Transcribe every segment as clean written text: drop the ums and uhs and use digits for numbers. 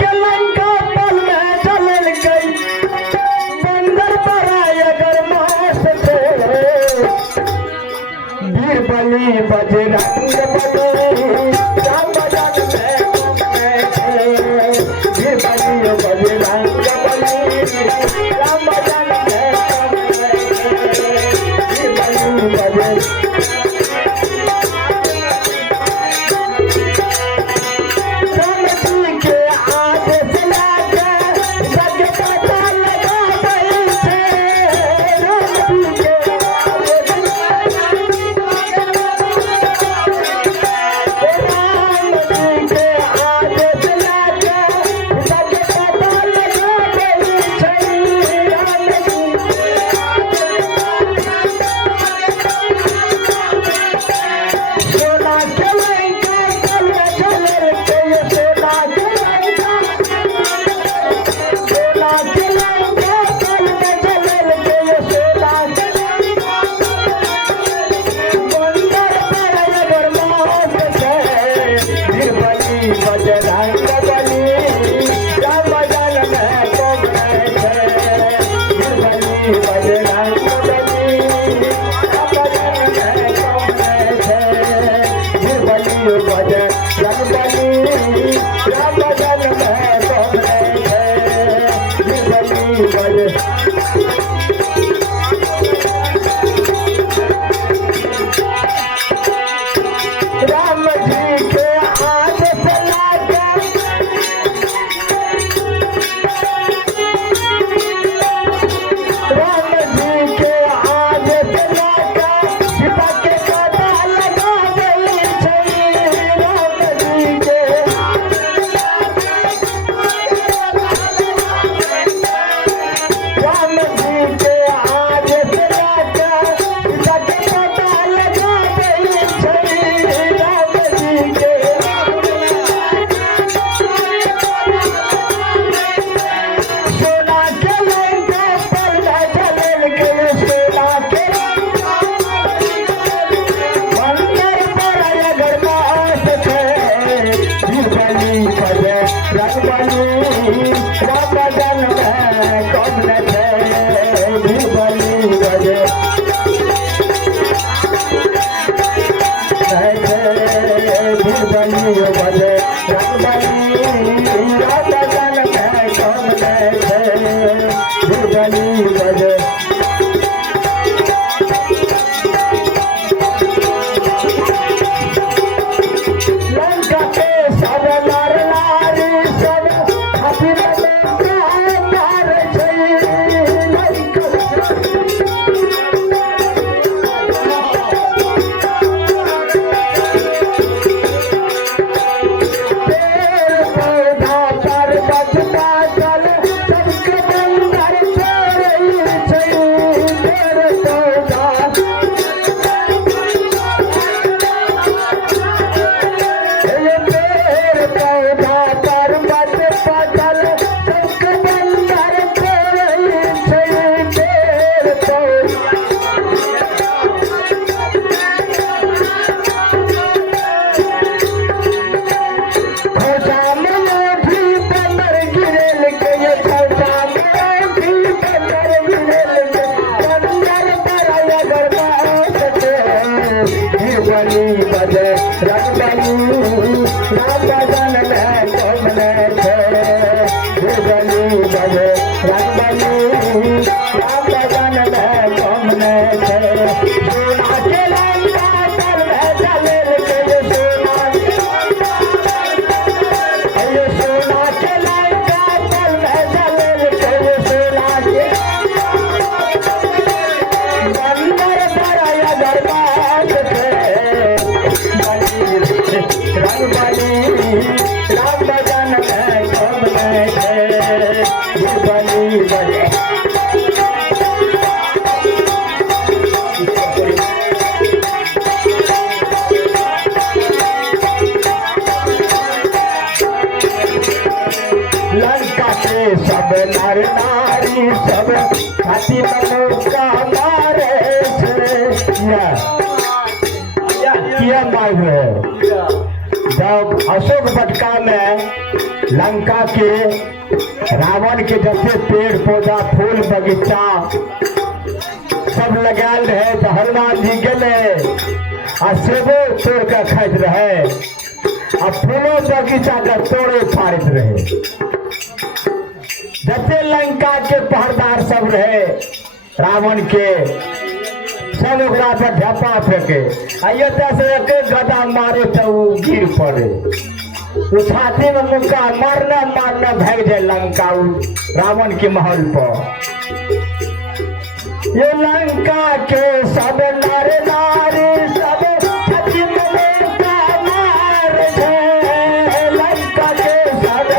के लंका पल में जलल गई बंदर बराय गरमास थे वीर बली बजरंग बली राम बजन में वीर बली बजरंग बली राम बजन में वीर बली बजरंग सब नर नारी सब हाथी का मारे क्या मार रहे हो जब अशोक वाटिका में लंका के रावण के जैसे पेड़ पौधा फूल बगीचा सब लगाल रहे तो हनुमान जी गए आ सेबो तोड़ कर खाइत रहे आ फूलों बगीचा का तोड़े फाड़ित रहे। जैसे लंका के पहरेदार सब रहे रावण के सब ओकरा पर ढप्पा फेंके आइए से एक गदा मारे तो वो गिर पड़े वो छाती में मुक्का मारना मारना भाग जाए लंका रावण के महल पर। ये लंका के सब नारे नारे सब छाती में मुक्का मार दे लंका के सब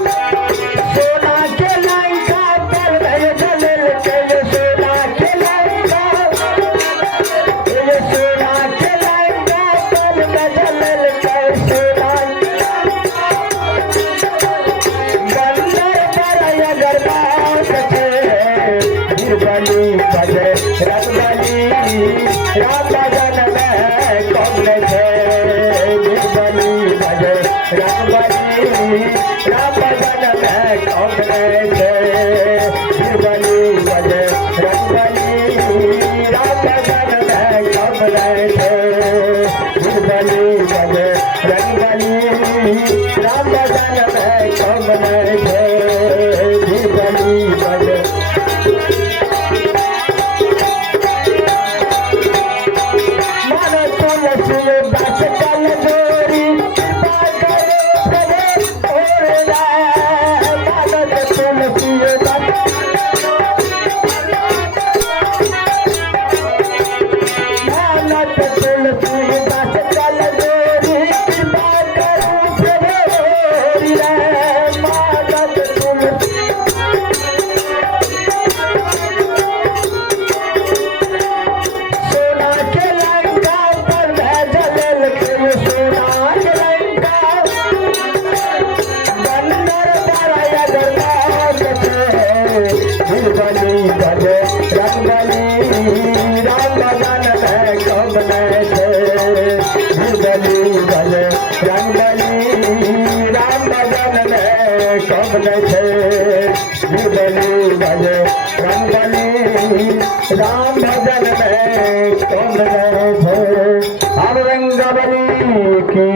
सोना के लंका पर जलल के सोना के लंका ये सोना के लंका पर जलल के सोना बंदर पर अगर बात है बीरबली बजे रंगबली राम भजन में कौन है बीरबली बजे रंगबली राम भजन में कौन है बीरबली बजे रंगबली राम भजन में कौन है बीरबली बजे रंगबली राम भजन में कौन है बीरबली बजे मन तुलसी दास कल जोरी कृपा करो प्रभु भोला मन तुलसी दास मन तुलसी दास कल जोरी कृपा करो प्रभु भोला मन तुलसी सोना के लंका पर जलल के सोना के लंका बंदर पर अगर बात है बीरबली बजे रंगबली राम भजन में कौन है बीरबली बजे रंगबली राम भजन में कौन है बीरबली बजे रंगबली राम भजन में कौन है। अब रंगबली की